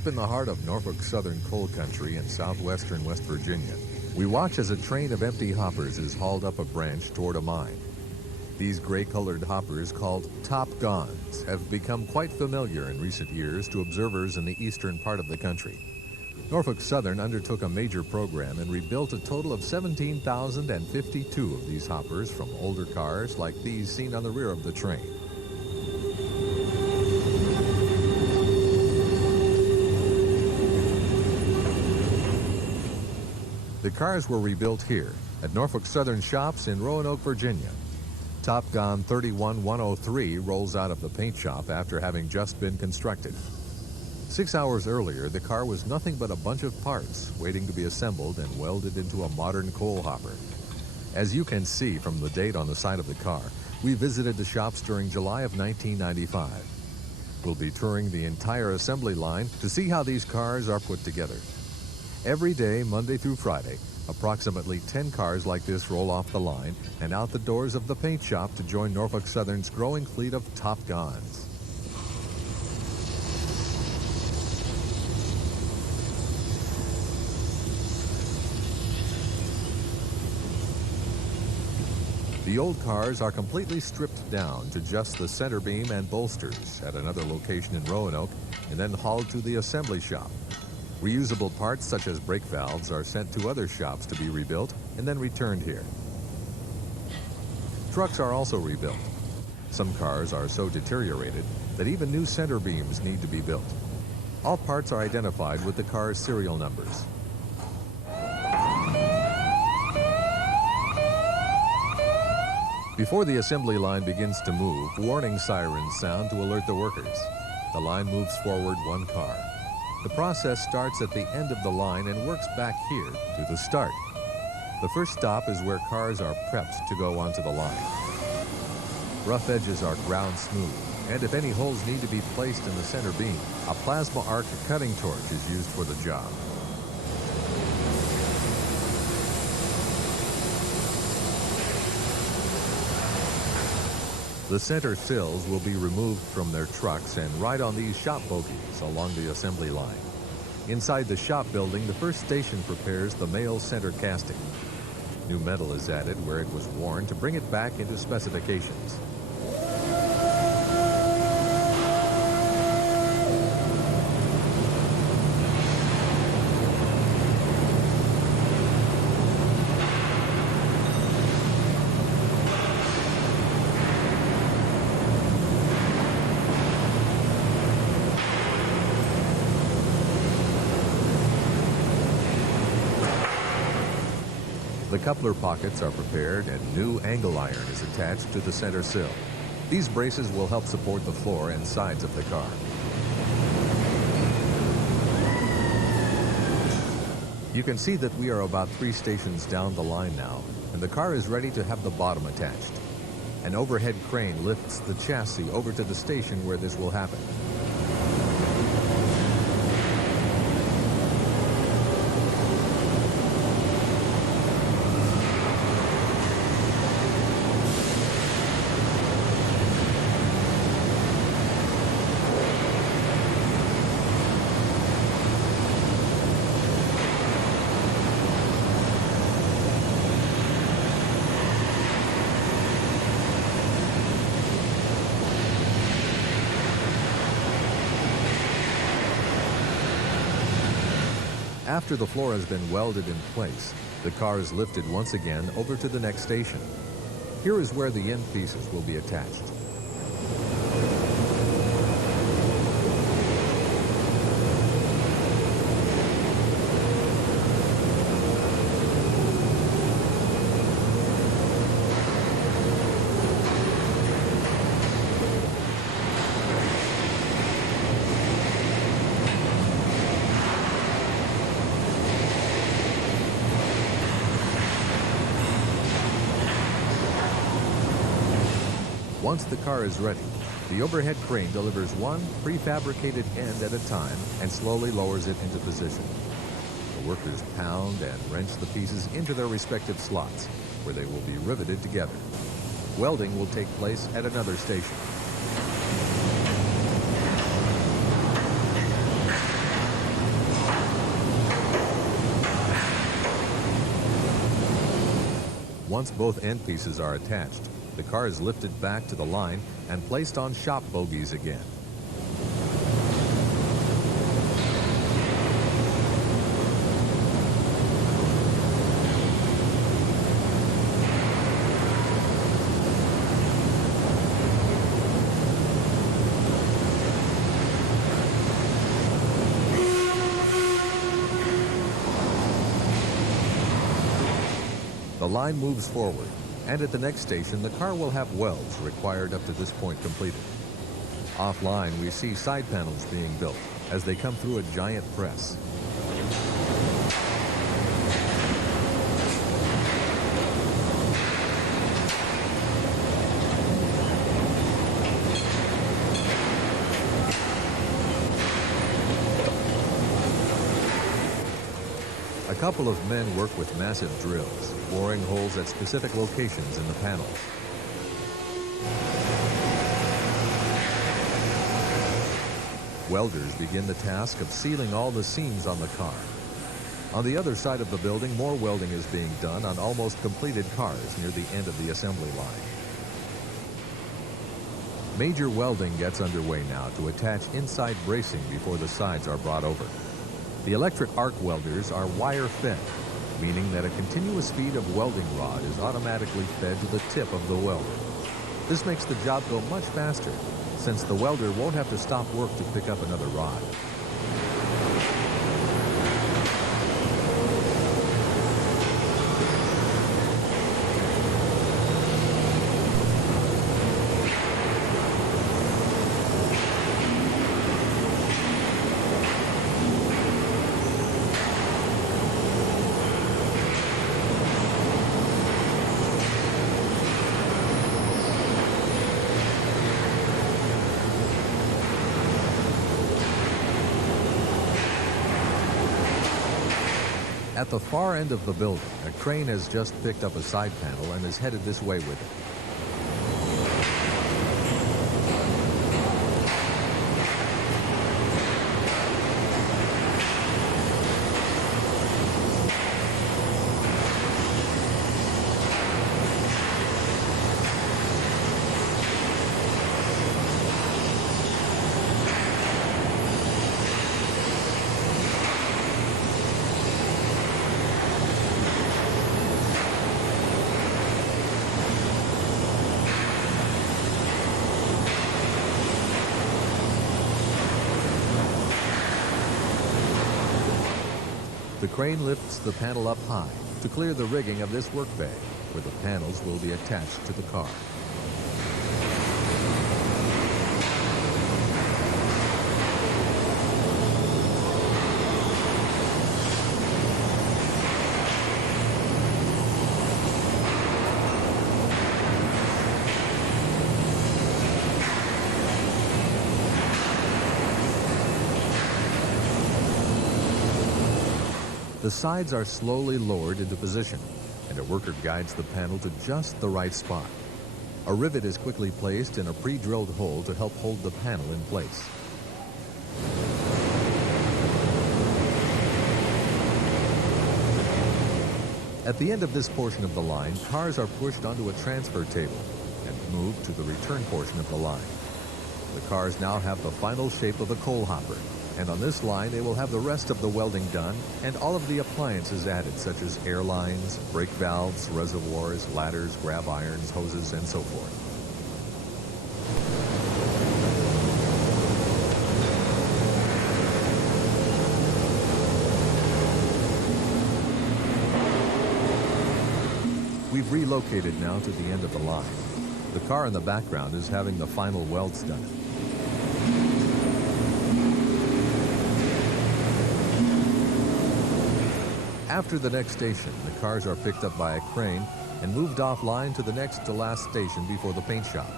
Deep in the heart of Norfolk Southern coal country in southwestern West Virginia, we watch as a train of empty hoppers is hauled up a branch toward a mine. These gray-colored hoppers, called top gons, have become quite familiar in recent years to observers in the eastern part of the country. Norfolk Southern undertook a major program and rebuilt a total of 17,052 of these hoppers from older cars like these seen on the rear of the train. The cars were rebuilt here at Norfolk Southern shops in Roanoke, Virginia. Top Gon 31103 rolls out of the paint shop after having just been constructed. 6 hours earlier, the car was nothing but a bunch of parts waiting to be assembled and welded into a modern coal hopper. As you can see from the date on the side of the car, we visited the shops during July of 1995. We'll be touring the entire assembly line to see how these cars are put together. Every day, Monday through Friday, approximately 10 cars like this roll off the line and out the doors of the paint shop to join Norfolk Southern's growing fleet of Top Gons. The old cars are completely stripped down to just the center beam and bolsters at another location in Roanoke and then hauled to the assembly shop. Reusable parts such as brake valves are sent to other shops to be rebuilt and then returned here. Trucks are also rebuilt. Some cars are so deteriorated that even new center beams need to be built. All parts are identified with the car's serial numbers. Before the assembly line begins to move, warning sirens sound to alert the workers. The line moves forward one car. The process starts at the end of the line and works back here to the start. The first stop is where cars are prepped to go onto the line. Rough edges are ground smooth, and if any holes need to be placed in the center beam, a plasma arc cutting torch is used for the job. The center sills will be removed from their trucks and ride on these shop bogies along the assembly line. Inside the shop building, the first station prepares the male center casting. New metal is added where it was worn to bring it back into specifications. The coupler pockets are prepared and new angle iron is attached to the center sill. These braces will help support the floor and sides of the car. You can see that we are about 3 stations down the line now, and the car is ready to have the bottom attached. An overhead crane lifts the chassis over to the station where this will happen. After the floor has been welded in place, the car is lifted once again over to the next station. Here is where the end pieces will be attached. Once the car is ready, the overhead crane delivers one prefabricated end at a time and slowly lowers it into position. The workers pound and wrench the pieces into their respective slots, where they will be riveted together. Welding will take place at another station. Once both end pieces are attached, the car is lifted back to the line and placed on shop bogies again. The line moves forward, and at the next station, the car will have welds required up to this point completed. Offline, we see side panels being built as they come through a giant press. A couple of men work with massive drills, boring holes at specific locations in the panels. Welders begin the task of sealing all the seams on the car. On the other side of the building, more welding is being done on almost completed cars near the end of the assembly line. Major welding gets underway now to attach inside bracing before the sides are brought over. The electric arc welders are wire-fed, meaning that a continuous feed of welding rod is automatically fed to the tip of the welder. This makes the job go much faster, since the welder won't have to stop work to pick up another rod. At the far end of the building, a crane has just picked up a side panel and is headed this way with it. The crane lifts the panel up high to clear the rigging of this work bay, where the panels will be attached to the car. The sides are slowly lowered into position, and a worker guides the panel to just the right spot. A rivet is quickly placed in a pre-drilled hole to help hold the panel in place. At the end of this portion of the line, cars are pushed onto a transfer table and moved to the return portion of the line. The cars now have the final shape of a coal hopper, and on this line they will have the rest of the welding done and all of the appliances added, such as air lines, brake valves, reservoirs, ladders, grab irons, hoses, and so forth. We've relocated now to the end of the line. The car in the background is having the final welds done. After the next station, the cars are picked up by a crane and moved offline to the next to last station before the paint shop.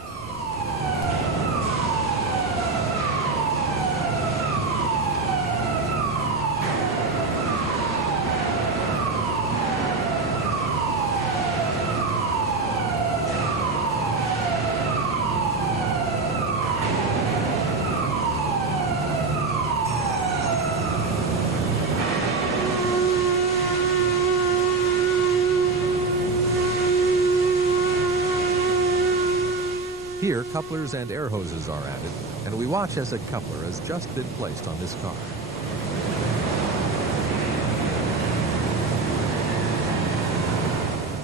Here, couplers and air hoses are added, and we watch as a coupler has just been placed on this car.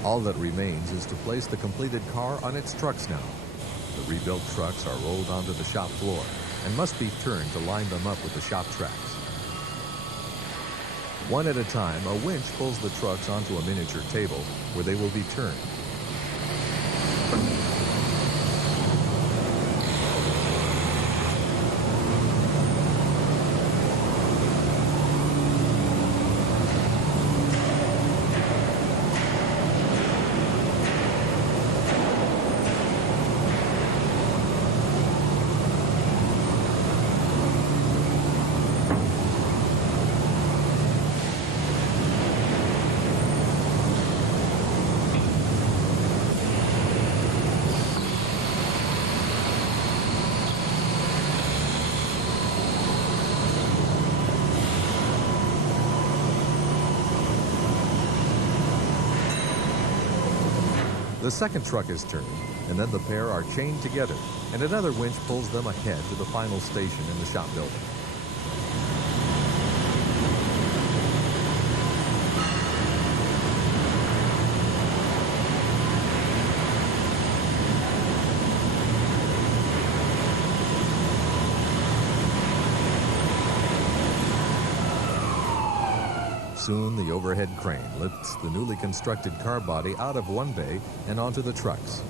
All that remains is to place the completed car on its trucks now. The rebuilt trucks are rolled onto the shop floor and must be turned to line them up with the shop tracks. One at a time, a winch pulls the trucks onto a miniature table where they will be turned. The second truck is turned, and then the pair are chained together, and another winch pulls them ahead to the final station in the shop building. Soon, the overhead crane lifts the newly constructed car body out of one bay and onto the trucks.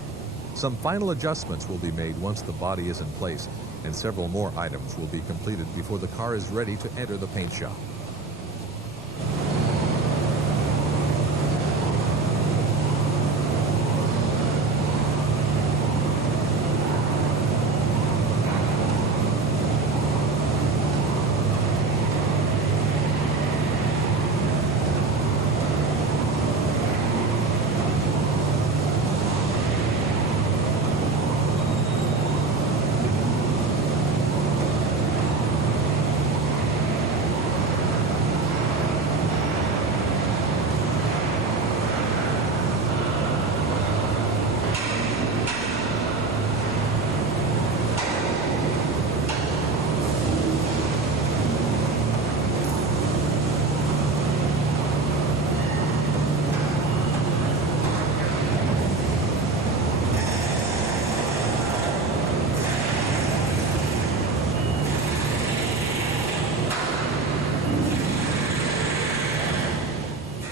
Some final adjustments will be made once the body is in place, and several more items will be completed before the car is ready to enter the paint shop.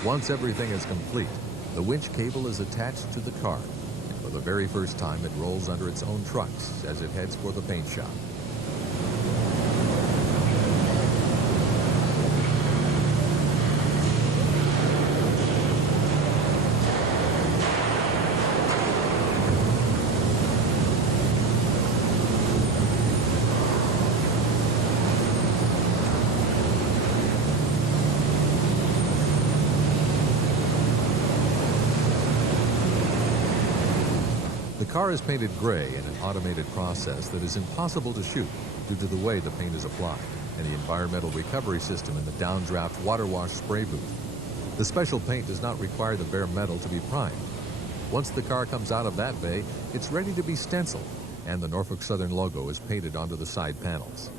Once everything is complete, the winch cable is attached to the car, and for the very first time it rolls under its own trucks as it heads for the paint shop. The car is painted gray in an automated process that is impossible to shoot due to the way the paint is applied and the environmental recovery system in the downdraft water wash spray booth. The special paint does not require the bare metal to be primed. Once the car comes out of that bay, it's ready to be stenciled, and the Norfolk Southern logo is painted onto the side panels.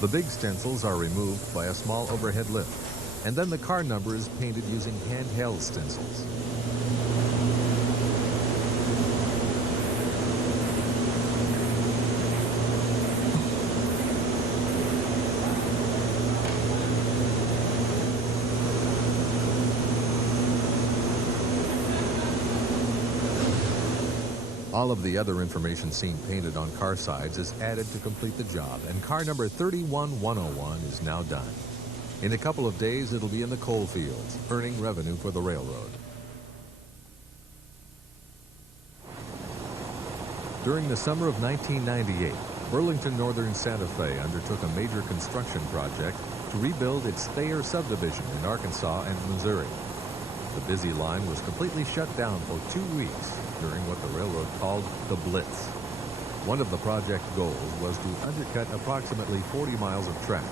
The big stencils are removed by a small overhead lift, and then the car number is painted using handheld stencils. All of the other information seen painted on car sides is added to complete the job, and car number 31101 is now done. In a couple of days, it'll be in the coal fields, earning revenue for the railroad. During the summer of 1998, Burlington Northern Santa Fe undertook a major construction project to rebuild its Thayer subdivision in Arkansas and Missouri. The busy line was completely shut down for 2 weeks during what the railroad called the Blitz. One of the project goals was to undercut approximately 40 miles of track.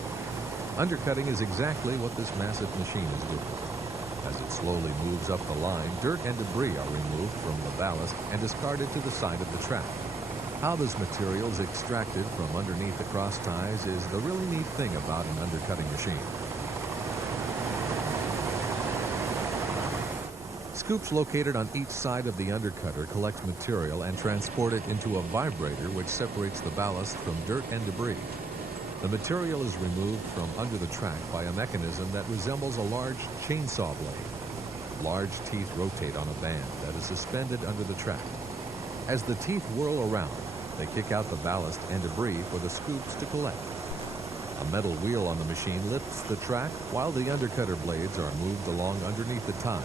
Undercutting is exactly what this massive machine is doing. As it slowly moves up the line, dirt and debris are removed from the ballast and discarded to the side of the track. How this material is extracted from underneath the cross ties is the really neat thing about an undercutting machine. Scoops located on each side of the undercutter collect material and transport it into a vibrator which separates the ballast from dirt and debris. The material is removed from under the track by a mechanism that resembles a large chainsaw blade. Large teeth rotate on a band that is suspended under the track. As the teeth whirl around, they kick out the ballast and debris for the scoops to collect. A metal wheel on the machine lifts the track while the undercutter blades are moved along underneath the ties.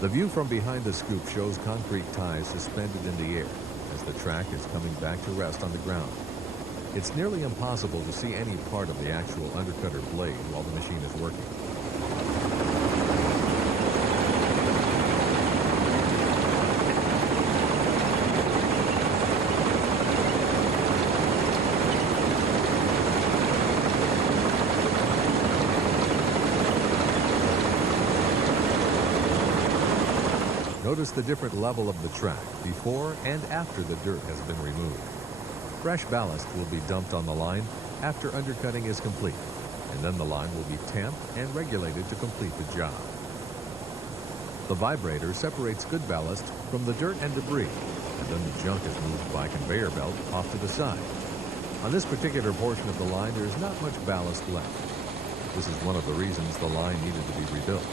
The view from behind the scoop shows concrete ties suspended in the air as the track is coming back to rest on the ground. It's nearly impossible to see any part of the actual undercutter blade while the machine is working. Notice the different level of the track before and after the dirt has been removed. Fresh ballast will be dumped on the line after undercutting is complete, and then the line will be tamped and regulated to complete the job. The vibrator separates good ballast from the dirt and debris, and then the junk is moved by conveyor belt off to the side. On this particular portion of the line, there is not much ballast left. This is one of the reasons the line needed to be rebuilt.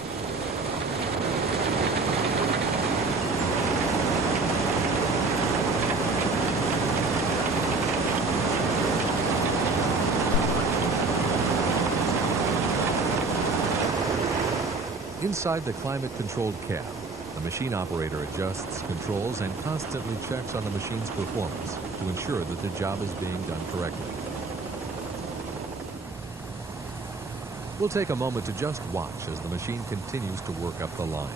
Inside the climate-controlled cab, the machine operator adjusts controls and constantly checks on the machine's performance to ensure that the job is being done correctly. We'll take a moment to just watch as the machine continues to work up the line.